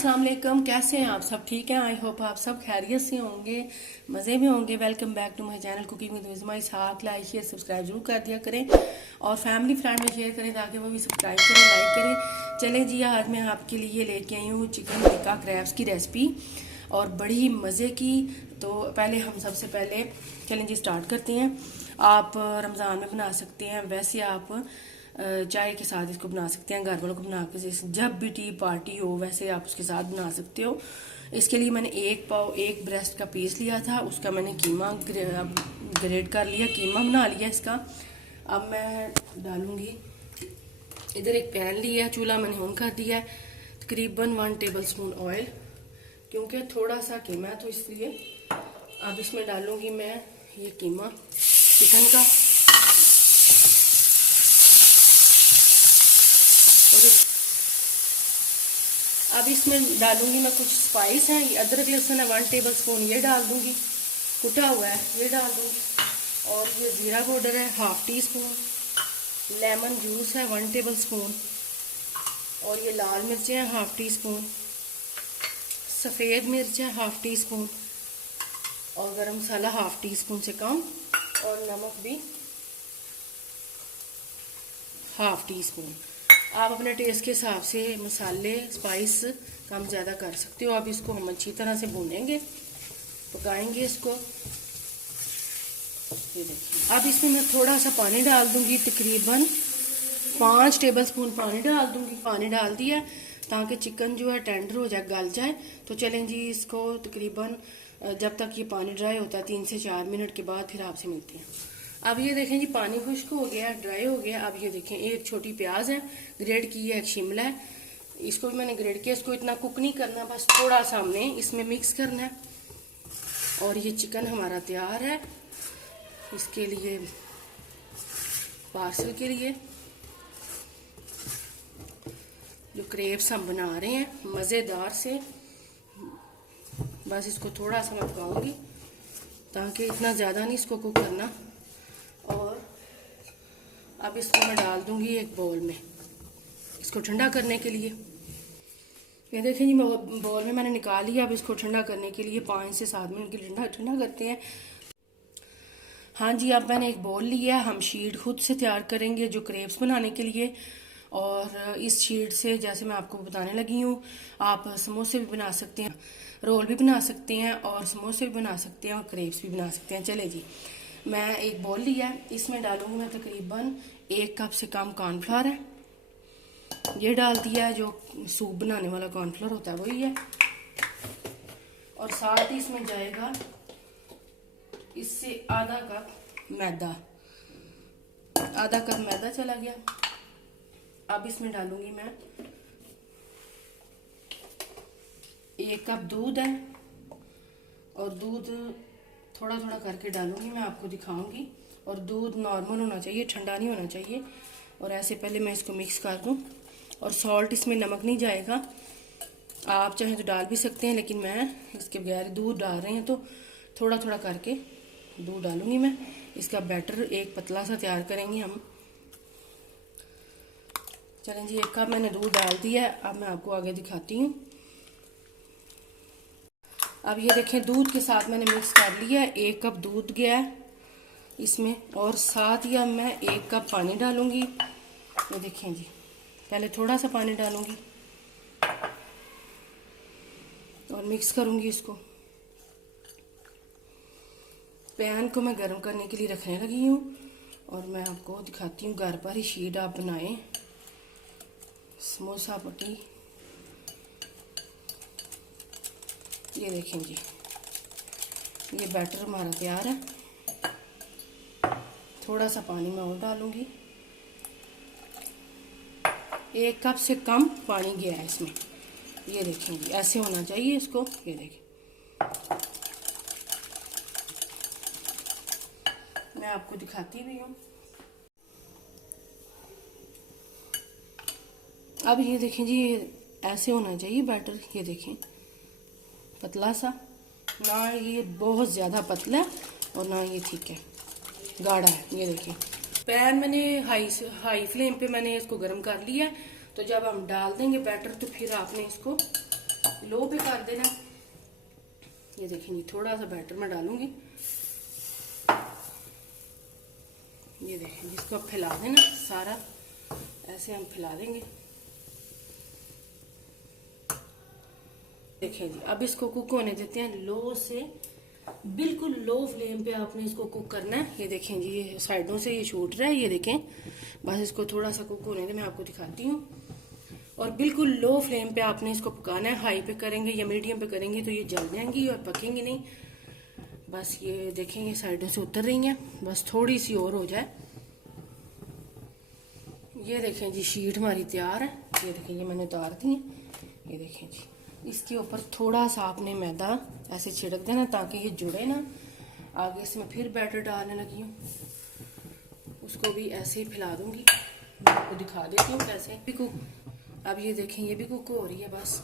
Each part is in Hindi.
अस्सलाम वालेकुम। कैसे हैं आप सब? ठीक हैं? आई होप आप सब खैरियत से होंगे, मज़े में होंगे। Welcome back to my channel cooking with Uzma Ishaq. Like share subscribe जरूर कर दिया करें और फैमिली फ्रेंड में शेयर करें ताकि वो भी सब्सक्राइब करें, लाइक करें। चलें जी, आज मैं आपके लिए लेके आई हूँ चिकन टिक्का क्रैब्स की रेसिपी और बड़ी मज़े की। तो पहले हम सबसे पहले चलें जी स्टार्ट करते हैं। आप रमज़ान में बना सकते हैं, वैसे आप चाय के साथ इसको बना सकते हैं, घर वालों को बना के जब भी टी पार्टी हो वैसे आप उसके साथ बना सकते हो। इसके लिए मैंने एक ब्रेस्ट का पीस लिया था, उसका मैंने कीमा ग्रेट कर लिया, कीमा बना लिया इसका। अब मैं डालूंगी, इधर एक पैन लिया, चूल्हा मैंने ऑन कर दिया है, तकरीबन 1 टेबल स्पून ऑयल, क्योंकि थोड़ा सा कीमा है तो इसलिए। अब इसमें डालूंगी मैं ये कीमा चिकन का और अब इसमें डालूंगी मैं कुछ स्पाइस हैं। ये अदरक लहसुन है 1 टेबल स्पून, ये डाल दूंगी, कुटा हुआ है ये डाल दूंगी। और ये जीरा पाउडर है 1/2 टी स्पून, लेमन जूस है 1 टेबल स्पून, और ये लाल मिर्चें हैं 1/2 टी स्पून, सफ़ेद मिर्च है 1/2 टी स्पून, और गरम मसाला 1/2 टी स्पून से कम, और नमक भी 1/2 टी स्पून। आप अपने टेस्ट के हिसाब से मसाले स्पाइस कम ज़्यादा कर सकते हो। अब इसको हम अच्छी तरह से भूनेंगे, पकाएंगे इसको। ये देखिए, अब इसमें मैं थोड़ा सा पानी डाल दूंगी, तकरीबन 5 टेबल स्पून पानी डाल दूंगी। पानी डाल दिया ताकि चिकन जो है टेंडर हो जाए, गल जाए। तो चलें जी, इसको तकरीबन जब तक ये पानी ड्राई होता है 3 से 4 मिनट के बाद फिर आपसे मिलती हैं। अब ये देखें जी, पानी खुश्क हो गया, ड्राई हो गया। अब ये देखें, एक छोटी प्याज है ग्रेड की है, एक शिमला है, इसको भी मैंने ग्रेड किया। इसको इतना कुक नहीं करना, बस थोड़ा सा हमने इसमें मिक्स करना है। और ये चिकन हमारा तैयार है इसके लिए, पार्सल के लिए जो क्रेप्स हम बना रहे हैं मज़ेदार से। बस इसको थोड़ा सा मैं पकाऊंगी, ताकि इतना ज़्यादा नहीं इसको कुक करना। और अब इसको मैं डाल दूंगी एक बाउल में, इसको ठंडा करने के लिए। ये देखें जी, बाउल में मैंने निकाल लिया। अब इसको ठंडा करने के लिए 5 से 7 मिनट के लिए ठंडा करते हैं। हाँ जी, अब मैंने एक बाउल लिया, हम शीट खुद से तैयार करेंगे जो क्रेप्स बनाने के लिए। और इस शीट से, जैसे मैं आपको बताने लगी हूँ, आप समोसे भी बना सकते हैं, रोल भी बना सकते हैं, और समोसे भी बना सकते हैं, और क्रेप्स भी बना सकते हैं। चले जी, मैं एक बाउल लिया है, इसमें डालूंगी मैं तकरीबन 1 कप से कम कॉर्नफ्लावर है, ये डाल दिया है, जो सूप बनाने वाला कॉर्नफ्लावर होता है वही है। और साथ ही इसमें जाएगा इससे आधा कप मैदा, आधा कप मैदा चला गया। अब इसमें डालूंगी मैं 1 कप दूध है, और दूध थोड़ा थोड़ा करके डालूंगी, मैं आपको दिखाऊंगी। और दूध नॉर्मल होना चाहिए, ठंडा नहीं होना चाहिए। और ऐसे पहले मैं इसको मिक्स कर दूं। और सॉल्ट, इसमें नमक नहीं जाएगा, आप चाहें तो डाल भी सकते हैं, लेकिन मैं इसके बगैर दूध डाल रहे हैं तो थोड़ा थोड़ा करके दूध डालूंगी मैं। इसका बैटर एक पतला सा तैयार करेंगे हम। चलें जी, 1 कप मैंने दूध डाल दिया है, अब मैं आपको आगे दिखाती हूँ। अब ये देखें, दूध के साथ मैंने मिक्स कर लिया है, 1 कप दूध गया है इसमें, और साथ ही अब मैं 1 कप पानी डालूंगी। ये देखें जी, पहले थोड़ा सा पानी डालूंगी और मिक्स करूंगी इसको। पैन को मैं गर्म करने के लिए रखने लगी हूँ, और मैं आपको दिखाती हूँ, घर पर ही शीट आप बनाएं समोसा पट्टी। ये देखें जी, ये बैटर हमारा तैयार है। थोड़ा सा पानी मैं और डालूंगी, 1 कप से कम पानी गया है इसमें। ये देखें जी, ऐसे होना चाहिए इसको। ये देखें, मैं आपको दिखाती भी हूँ। अब ये देखें जी, ऐसे होना चाहिए बैटर। ये देखें, पतला सा, ना ये बहुत ज़्यादा पतला है और ना ये ठीक है, गाढ़ा है। ये देखिए, पैन मैंने हाई फ्लेम पे मैंने इसको गर्म कर लिया है। तो जब हम डाल देंगे बैटर तो फिर आपने इसको लो पे कर देना। ये देखें जी, थोड़ा सा बैटर मैं डालूंगी। ये देखें जिसको अब फैला देना सारा, ऐसे हम फैला देंगे। देखें जी, अब इसको कुक होने देते हैं लो से, बिल्कुल लो फ्लेम पे आपने इसको कुक करना है। ये देखें जी, ये साइडों से ये छूट रहा है, ये देखें। बस इसको थोड़ा सा कुक होने दे, मैं आपको दिखाती हूँ। और बिल्कुल लो फ्लेम पे आपने इसको पकाना है। हाई पे करेंगे या मीडियम पे करेंगे तो ये जल जाएंगी और पकेंगी नहीं। बस ये देखेंगे साइडों से उतर रही हैं, बस थोड़ी सी और हो जाए। ये देखें जी, शीट हमारी तैयार है। ये देखें, ये मैंने उतार दी है। ये देखें जी, इसके ऊपर थोड़ा सा आपने मैदा ऐसे छिड़क देना ताकि ये जुड़े ना। आगे इसमें फिर बैटर डालने लगी हूँ, उसको भी ऐसे ही फैला दूंगी। मैं आपको दिखा देती हूँ कैसे भी कुक। अब ये देखें, ये भी कुक हो रही है। बस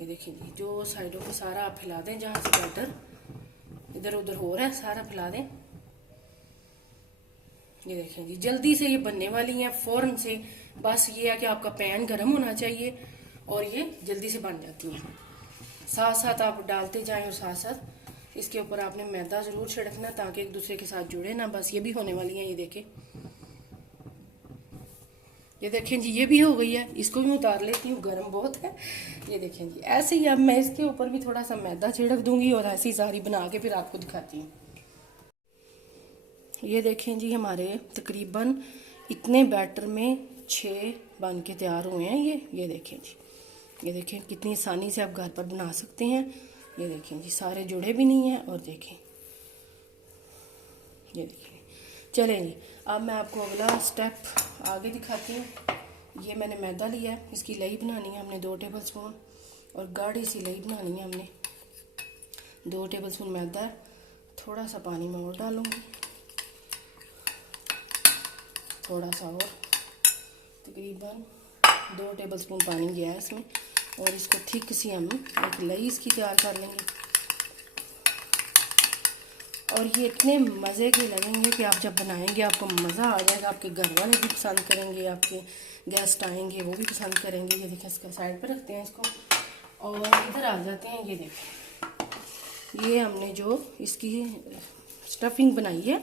ये देखें जी, जो साइडों पे सारा आप फैला दें, जहाँ से बैटर इधर उधर हो रहा है सारा फैला दें। ये देखें जी, जल्दी से ये बनने वाली हैं फौरन से। बस ये है कि आपका पैन गर्म होना चाहिए और ये जल्दी से बन जाती हैं। साथ साथ आप डालते जाएं और साथ साथ इसके ऊपर आपने मैदा जरूर छिड़कना ताकि एक दूसरे के साथ जुड़े ना। बस ये भी होने वाली हैं। ये देखें, ये देखें जी, ये भी हो गई है। इसको भी उतार लेती हूँ, गर्म बहुत है। ये देखें जी, ऐसे ही अब मैं इसके ऊपर भी थोड़ा सा मैदा छिड़क दूंगी और ऐसी सारी बना के फिर आपको दिखाती हूँ। ये देखें जी, हमारे तकरीबन इतने बैटर में 6 बन के तैयार हुए हैं। ये देखें जी, ये देखें कितनी आसानी से आप घर पर बना सकते हैं। ये देखें जी, सारे जुड़े भी नहीं हैं। और देखें, ये देखें। चलें जी, अब मैं आपको अगला स्टेप आगे दिखाती हूँ। ये मैंने मैदा लिया है, इसकी लई बनानी है हमने 2 टेबल स्पून, और गाढ़ी सी लई बनानी है हमने। 2 टेबल स्पून मैदा, थोड़ा सा पानी मैं और डालूंगी, थोड़ा सा और, तकरीबन 2 टेबल स्पून पानी गया है इसमें। और इसको थिक सी हम एक लई इसकी तैयार कर लेंगे। और ये इतने मज़े के लगेंगे कि आप जब बनाएंगे आपको मज़ा आ जाएगा। आपके घर वाले भी पसंद करेंगे, आपके गेस्ट आएंगे वो भी पसंद करेंगे। ये देखें, इसका साइड पे रखते हैं इसको और इधर आ जाते हैं। ये देखें, ये हमने जो इसकी स्टफिंग बनाई है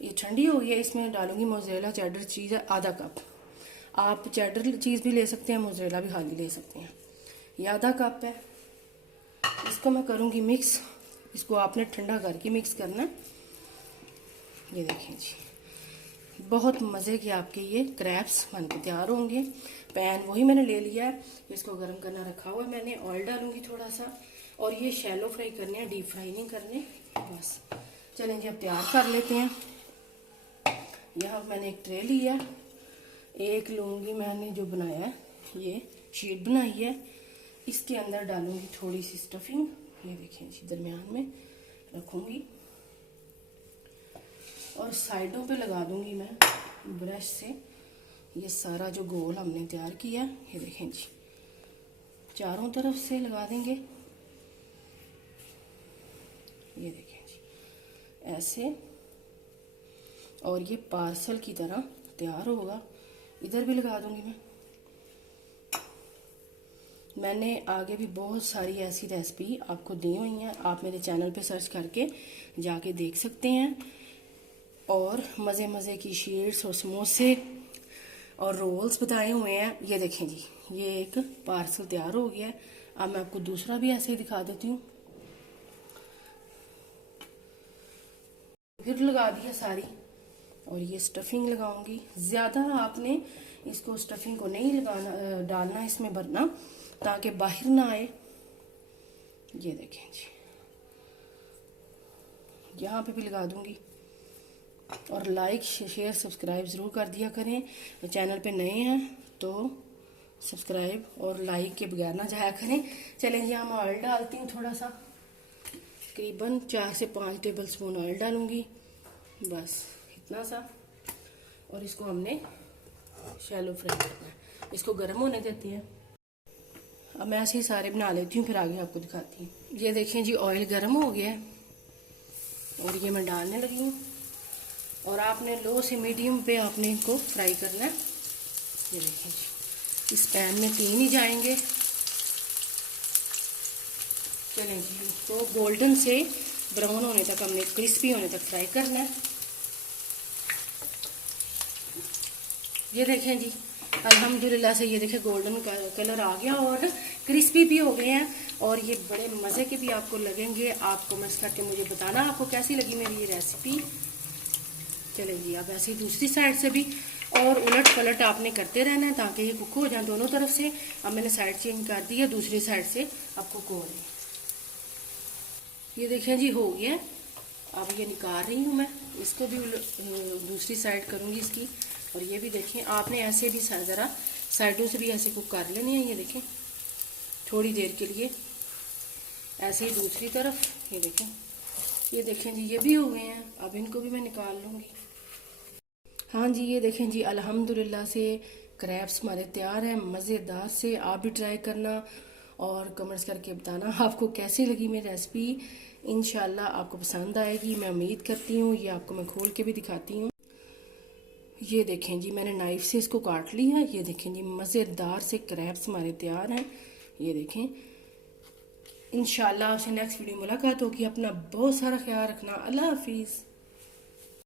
ये ठंडी हो गई है। इसमें डालूंगी मोज़रेला चेडर चीज़ है आधा कप। आप चेडर चीज़ भी ले सकते हैं, मोज़रेला भी खाली ले सकते हैं। ये आधा कप है। इसको मैं करूँगी मिक्स। इसको आपने ठंडा करके मिक्स करना है। ये देखें जी, बहुत मज़े के आपके ये क्रैप्स बन के तैयार होंगे। पैन वही मैंने ले लिया है, इसको गर्म करना रखा हुआ है मैंने। ऑयल डालूंगी थोड़ा सा, और ये शैलो फ्राई करने हैं, डीप फ्राई नहीं करने। बस चलें जी, अब तैयार कर लेते हैं। यहाँ मैंने एक ट्रे लिया, एक लूँगी मैंने जो बनाया है, ये शीट बनाई है। इसके अंदर डालूंगी थोड़ी सी स्टफिंग। ये देखें जी, दरमियान में रखूंगी और साइडों पे लगा दूंगी मैं ब्रश से। ये सारा जो गोल हमने तैयार किया, ये देखें जी, चारों तरफ से लगा देंगे। ये देखें जी, ऐसे। और ये पार्सल की तरह तैयार होगा। इधर भी लगा दूंगी मैं। मैंने आगे भी बहुत सारी ऐसी रेसिपी आपको दी हुई हैं, आप मेरे चैनल पे सर्च करके जाके देख सकते हैं। और मज़े मज़े की शीट्स और समोसे और रोल्स बताए हुए हैं। ये देखें जी, ये एक पार्सल तैयार हो गया है। अब मैं आपको दूसरा भी ऐसे ही दिखा देती हूँ। फिर लगा दिया सारी, और ये स्टफिंग लगाऊंगी। ज़्यादा आपने इसको स्टफिंग को नहीं लगाना, डालना इसमें भरना, ताकि बाहर ना आए। ये देखें जी, यहाँ पे भी लगा दूंगी। और लाइक शेयर सब्सक्राइब ज़रूर कर दिया करें। चैनल पे नए हैं तो सब्सक्राइब और लाइक के बगैर ना जाया करें। चलें जी, मैं ऑयल डालती हूँ थोड़ा सा, तकरीबन 4 से 5 टेबल स्पून ऑयल डालूंगी, बस इतना सा। और इसको हमने शैलो फ्राई करना है। इसको गर्म होने देती है। अब मैं ऐसे ही सारे बना लेती हूँ, फिर आगे आपको दिखाती हूँ। ये देखें जी, ऑयल गर्म हो गया है और ये मैं डालने लगी हूँ। और आपने लो से मीडियम पे आपने इनको फ्राई करना है। ये देखें जी, इस पैन में 3 ही जाएंगे। चलें जी, तो गोल्डन से ब्राउन होने तक हमने, क्रिस्पी होने तक फ्राई करना है। ये देखें जी, अल्हम्दुलिल्लाह से ये देखें गोल्डन कलर आ गया और क्रिस्पी भी हो गए हैं और ये बड़े मज़े के भी आपको लगेंगे। आप कमेंट्स करके मुझे बताना आपको कैसी लगी मेरी ये रेसिपी। चलें जी, अब ऐसे ही दूसरी साइड से भी और उलट पलट आपने करते रहना है ताकि ये कुक हो जाए दोनों तरफ से। अब मैंने साइड चेंज कर दी है, दूसरी साइड से अब कुक हो रही है। ये देखें जी, हो गया। अब ये निकाल रही हूँ मैं, इसको भी दूसरी साइड करूँगी इसकी। और ये भी देखें, आपने ऐसे भी ज़रा साइडों से भी ऐसे कुक कर लेनी है। ये देखें थोड़ी देर के लिए, ऐसे ही दूसरी तरफ। ये देखें जी, ये भी हो गए हैं। अब इनको भी मैं निकाल लूँगी। हाँ जी, ये देखें जी, अल्हम्दुलिल्लाह से क्रैब्स हमारे तैयार हैं मज़ेदार से। आप भी ट्राई करना और कमेंट्स करके बताना आपको कैसी लगी मेरी रेसिपी। इंशाल्लाह आपको पसंद आएगी, मैं उम्मीद करती हूँ। ये आपको मैं खोल के भी दिखाती हूँ। ये देखें जी, मैंने नाइफ से इसको काट लिया। ये देखें जी, मज़ेदार से क्रैब्स हमारे तैयार हैं। ये देखें, इंशाल्लाह आपसे नेक्स्ट वीडियो मुलाकात होगी। अपना बहुत सारा ख्याल रखना। अल्लाह हाफिज़।